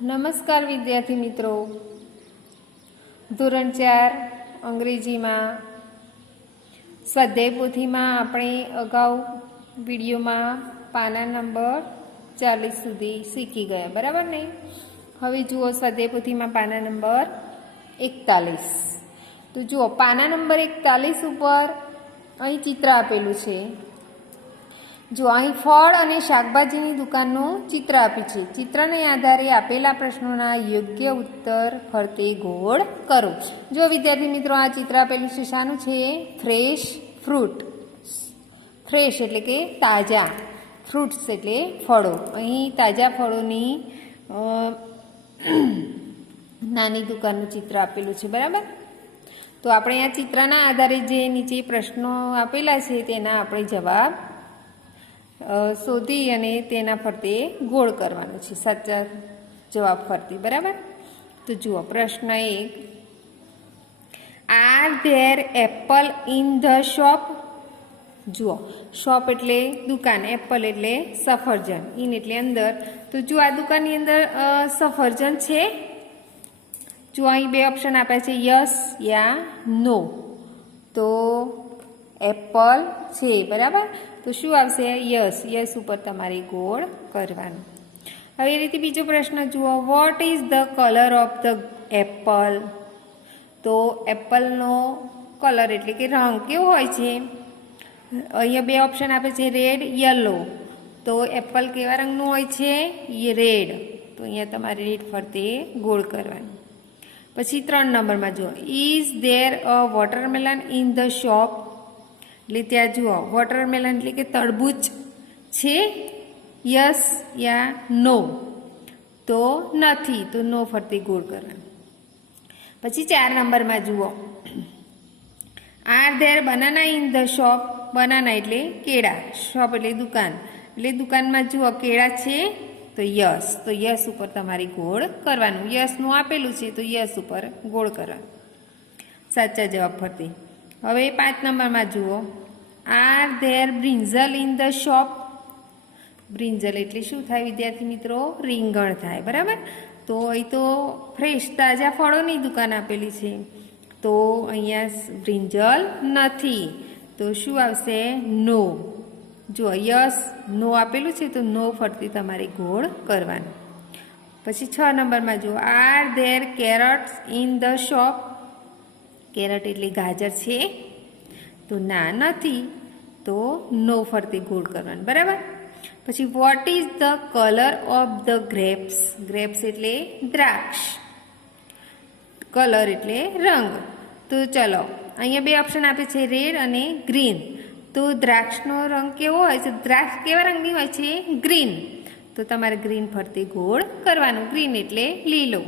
નમસ્કાર વિદ્યાર્થી મિત્રો, ધોરણ 4 અંગ્રેજીમાં સ્વાધ્યાય પોથીમાં આપણે અગાઉ વિડીયોમાં પાના નંબર 40 સુધી શીખી ગયા, બરાબર ને? હવે જુઓ સ્વાધ્યાય પોથીમાં પાના નંબર 41. તો જુઓ પાના નંબર 41 ઉપર અહીં ચિત્ર આપેલું છે. જો અહીં ફળ અને શાકભાજીની દુકાનનું ચિત્ર આપ્યું છે. ચિત્રને આધારે આપેલા પ્રશ્નોના યોગ્ય ઉત્તર ફરતે ગોળ કરો. જો વિદ્યાર્થી મિત્રો, આ ચિત્ર આપેલું છે શાનું છે? Fresh fruit. ફ્રેશ એટલે કે તાજા, ફ્રૂટ્સ એટલે ફળો. અહીં તાજા ફળોની નાની દુકાનનું ચિત્ર આપેલું છે, બરાબર? તો આપણે આ ચિત્રના આધારે જે નીચે પ્રશ્નો આપેલા છે તેના આપણે જવાબ શોધી અને તેના ફરતે ગોળ કરવાનો છે, સાચા જવાબ ફરતે, બરાબર? તો જુઓ પ્રશ્ન 1, are their Apple in the shop? જુઓ, શોપ એટલે દુકાન, એપલ એટલે સફરજન, ઇન એટલે અંદર. તો જો આ દુકાનની અંદર સફરજન છે? જો અહીં બે ઓપ્શન આપ્યા છે, યસ યા નો. તો એપલ છે, બરાબર? તો શું આવશે? યસ. યસ ઉપર તમારે ગોળ કરવાનું. હવે એ રીતે બીજો પ્રશ્ન જુઓ, what is the colour of the Apple? તો એપલનો કલર એટલે કે રંગ કેવો હોય છે? અહીંયા બે ઓપ્શન આપે છે, રેડ, યલો. તો એપલ કેવા રંગનું હોય છે? રેડ. તો અહીંયા તમારે રેડ ફરતે ગોળ કરવાનું. પછી 3 નંબરમાં જુઓ, is there a watermelon in the shop? એટલે ત્યાં જુઓ, વોટરમેલન એટલે કે તરબૂચ છે? યસ યા નો? તો નથી, તો નો ફરતે ગોળ કરવાનું. પછી 4 નંબરમાં જુઓ, are there banana in the shop? Banana એટલે કેળા, શોપ એટલે દુકાન, એટલે દુકાનમાં જુઓ કેળા છે? તો યસ. તો યસ ઉપર તમારે ગોળ કરવાનું. યસનું આપેલું છે તો યસ ઉપર ગોળ કરવાનું, સાચા જવાબ ફરતે. હવે 5 નંબરમાં જુઓ, are there brinjal in the shop? Brinjal એટલે શું થાય વિદ્યાર્થી મિત્રો? રીંગણ થાય, બરાબર? તો અહીં તો ફ્રેશ તાજા ફળોની દુકાન આપેલી છે, તો અહીંયા બ્રિંજલ નથી, તો શું આવશે? નો. જો યસ નો આપેલું છે તો નો ફરતી તમારે ગોળ કરવાનું. પછી 6 નંબરમાં જુઓ, are there કેરટ્સ in the shop? Carrot એટલે ગાજર છે? તો ના, નથી, તો નો ફરતે ગોળ કરવાનું, બરાબર? પછી what is the colour of the grapes? Grapes એટલે દ્રાક્ષ, કલર એટલે રંગ. તો ચલો, અહીંયા બે ઓપ્શન આપે છે, રેડ અને ગ્રીન. તો દ્રાક્ષનો રંગ કેવો હોય છે? દ્રાક્ષ કેવા રંગની હોય છે? ગ્રીન. તો તમારે ગ્રીન ફરતે ગોળ કરવાનું. ગ્રીન એટલે લીલો.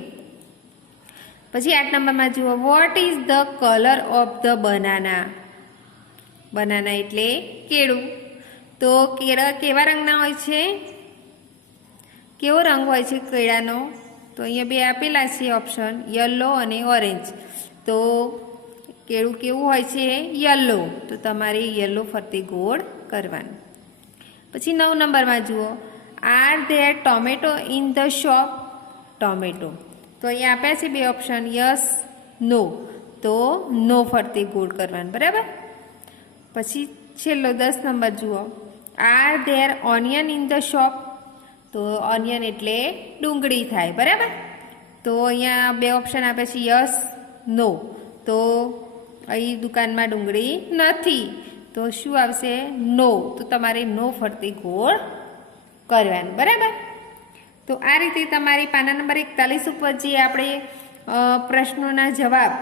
પછી 8 નંબરમાં જુઓ, what is the colour of the banana? Banana એટલે કેળું. તો કેળા કેવા રંગના હોય છે? કેવો રંગ હોય છે કેળાનો? તો અહીંયા બે આપેલા છે ઓપ્શન, યલો અને ઓરેન્જ. તો કેળું કેવું હોય છે? યલો. તો તમારે યલો ફરતે ગોળ કરવાનું. પછી 9 નંબરમાં જુઓ, are there tomato in the shop? Tomato. તો અહીંયા આપ્યા છે બે ઓપ્શન, યસ, નો. તો નો ફરતે ગોળ કરવાનું, બરાબર? પછી છેલ્લો 10 નંબર જુઓ, are there onion in the shop? તો ઓનિયન એટલે ડુંગળી થાય, બરાબર? તો અહીંયા બે ઓપ્શન આપ્યા છે, યસ, નો. તો અહીં દુકાનમાં ડુંગળી નથી, તો શું આવશે? નો. તો તમારે નો ફરતે ગોળ કરવાનું, બરાબર? તો આ રીતે તમારી પાના નંબર 41 ઉપર જે આપણે પ્રશ્નોના જવાબ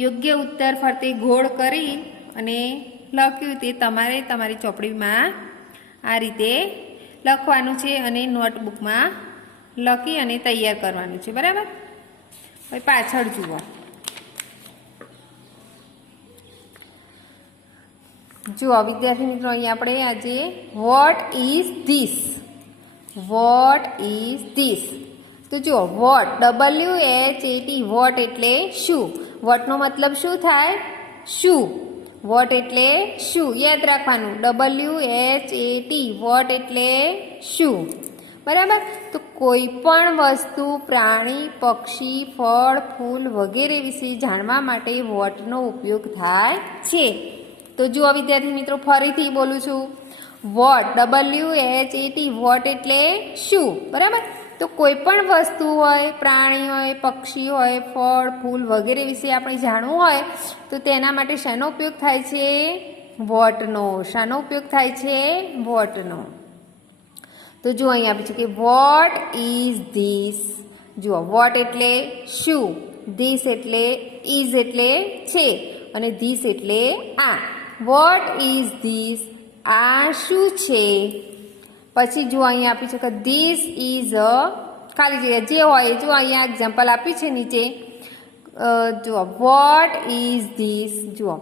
યોગ્ય ઉત્તર ફરતે ગોળ કરી અને લખ્યું તે તમારે તમારી ચોપડીમાં આ રીતે લખવાનું છે અને નોટબુકમાં લખી અને તૈયાર કરવાનું છે, બરાબર? હવે પાછળ જુઓ, જુઓ વિદ્યાર્થી મિત્રો, અહીં આપણે આજે what is this? What is this? તો જુઓ, વોટ, WHAT, વોટ એટલે શું? વોટનો મતલબ શું થાય? શું. વોટ એટલે શું? યાદ રાખવાનું, WHAT, વોટ એટલે શું, બરાબર? તો કોઈ પણ વસ્તુ, પ્રાણી, પક્ષી, ફળ, ફૂલ વગેરે વિશે જાણવા માટે વોટનો ઉપયોગ થાય છે. તો જુઓ વિદ્યાર્થી મિત્રો, ફરીથી બોલું છું. વોટ, WHAT, વોટ એટલે શું, બરાબર? તો કોઈ પણ વસ્તુ હોય, પ્રાણી હોય, પક્ષી હોય, ફળ, ફૂલ વગેરે વિશે આપણે જાણવું હોય તો તેના માટે શાનો ઉપયોગ થાય છે? વોટનો. શાનો ઉપયોગ થાય છે? વોટનો. તો જુઓ અહીં આપે છે કે વોટ ઇઝ ધીસ. જુઓ, વોટ એટલે શું, ધીસ એટલે ઇઝ એટલે છે, અને ધીસ એટલે આ. વોટ ઇઝ ધીસ, આ શું છે? પછી જુઓ અહીંયા આપ્યું છે કે ધીસ ઇઝ અ, ખાલી જગ્યા જે હોય જો અહીંયા એક્ઝામ્પલ આપ્યું છે નીચે. જુઓ, વોટ ઇઝ ધીસ. જુઓ,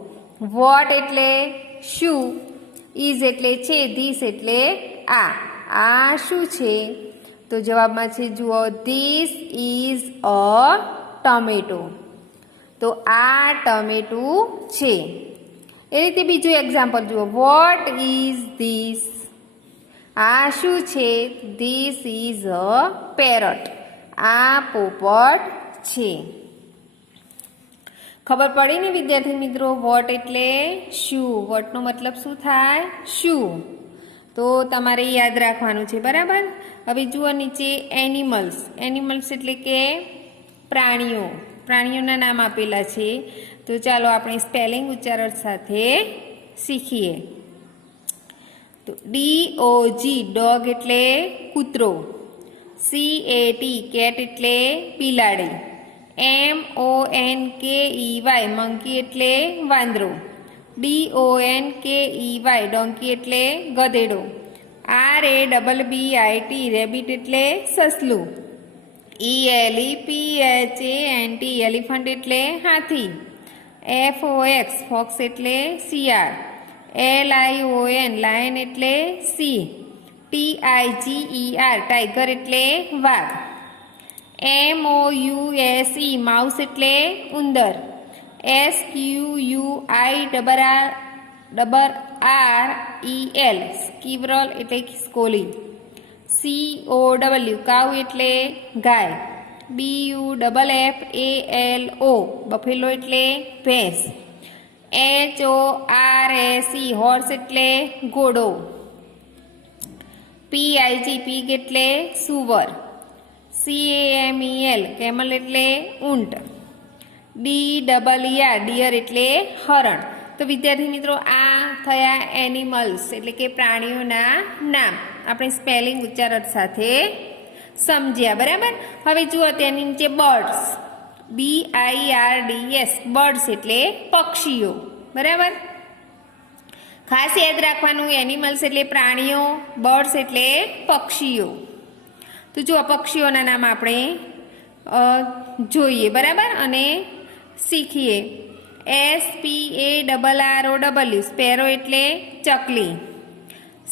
વોટ એટલે શું, ઇઝ એટલે છે, ધીસ એટલે આ. આ શું છે? તો જવાબમાં છે જુઓ, ધીસ ઇઝ અ ટમેટો. તો આ ટમેટું છે. એ રીતે બીજું એક્ઝામ્પલ જુઓ, વોટ ઇઝ ધીસ, આ શું છે? ધીસ ઇઝ અ પેરટ, આ પોપટ છે. ખબર પડી ને વિદ્યાર્થી મિત્રો, વોટ એટલે શું, વોટનો મતલબ શું થાય? શું. તો તમારે યાદ રાખવાનું છે, બરાબર? હવે જુઓ નીચે એનિમલ્સ. એનિમલ્સ એટલે કે પ્રાણીઓ. પ્રાણીઓના નામ આપેલા છે. તો ચાલો આપણે સ્પેલિંગ ઉચ્ચારણ સાથે શીખીએ. તો DOG, ડોગ એટલે કૂતરો. CAT, કેટ એટલે બિલાડી. MONKEY, મંકી એટલે વાંદરો. DONKEY, ડોંકી એટલે ગધેડો. RABBIT, રેબિટ એટલે સસલું. ELEPHANT, એલિફન્ટ એટલે હાથી. FOX, ફોક્સ એટલે શિયાળ. LION, લાયન એટલે સિંહ. TIGER, ટાઈગર એટલે વાઘ. MOUSE, માઉસ એટલે ઉંદર. SQUIRREL, સ્કિવરલ એટલે ખિસકોલી. COW, કાઉ એટલે ગાય. BUFFALO, બફેલો એટલે ભેંસ. HORSE, હોર્સ એટલે ઘોડો. PIG, પીગ એટલે સુવર. CAMEL, કેમલ એટલે ઊંટ. DER, ડિયર એટલે હરણ. તો વિદ્યાર્થી મિત્રો, આ થયા એનિમલ્સ એટલે કે પ્રાણીઓના નામ. આપણે સ્પેલિંગ ઉચ્ચારણ સાથે સમજ્યા, બરાબર? હવે જુઓ તેની નીચે બર્ડ્સ. BIRDS, બર્ડ્સ એટલે પક્ષીઓ, બરાબર? ખાસ યાદ રાખવાનું, એનિમલ્સ એટલે પ્રાણીઓ, બર્ડ્સ એટલે પક્ષીઓ. તો જુઓ પક્ષીઓના નામ આપણે જોઈએ, બરાબર, અને શીખીએ. SPARROW, સ્પેરો એટલે ચકલી.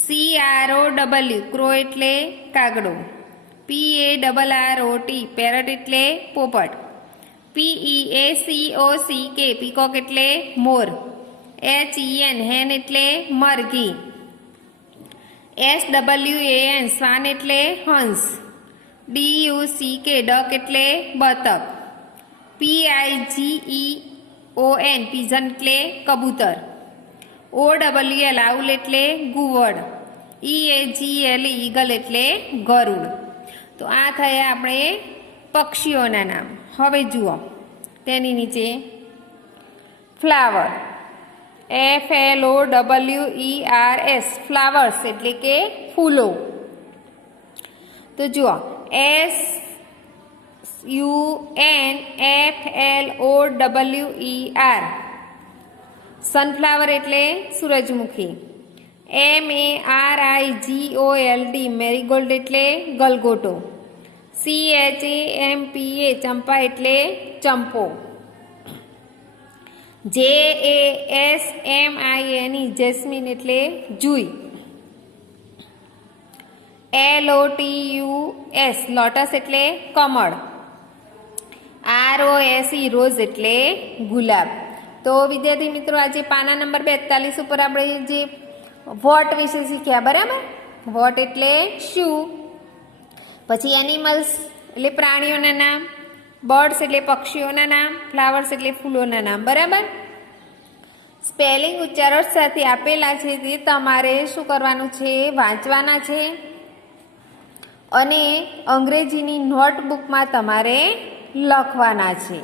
CROW, ક્રો એટલે કાગડો. PARROT, પેરટ એટલે પોપટ. PEACOCK, પીકોક એટલે મોર. HEN, હેન એટલે મરઘી. SWAN, શ્વાન એટલે હંસ. DUCK, ડક એટલે બતક. PIGEON, પીજન એટલે કબૂતર. OWL, આઉલ એટલે ઘુવડ. EAGLE, ઈગલ એટલે ગરુડ. તો આ થયા આપણે પક્ષીઓના નામ. હવે જુઓ તેની નીચે ફ્લાવર. FLOWERS, ફ્લાવર્સ એટલે કે ફૂલો. તો જુઓ SUNFLOWER, સનફ્લાવર એટલે સૂરજમુખી. MARIGOLD, મેરીગોલ્ડ એટલે ગલગોટો. CHAMPA, ચંપા એટલે ચંપો. JASMINE, જેસ્મીન એટલે જુઈ. LOTUS, લોટસ એટલે કમળ. ROSE, રોઝ એટલે ગુલાબ. તો વિદ્યાર્થી મિત્રો, આજે પાના નંબર 42 ઉપર આપણે જે વોટ વિશે શીખ્યા, બરાબર? વોટ એટલે શું, પછી એનિમલ્સ એટલે પ્રાણીઓના નામ, બર્ડ્સ એટલે પક્ષીઓના નામ, ફ્લાવર્સ એટલે ફૂલોના નામ. બરાબર. સ્પેલિંગ ઉચ્ચારણ સાથે આપેલા છે તે તમારે શું કરવાનું છે? વાંચવાના છે અને અંગ્રેજીની નોટબુકમાં તમારે લખવાના છે.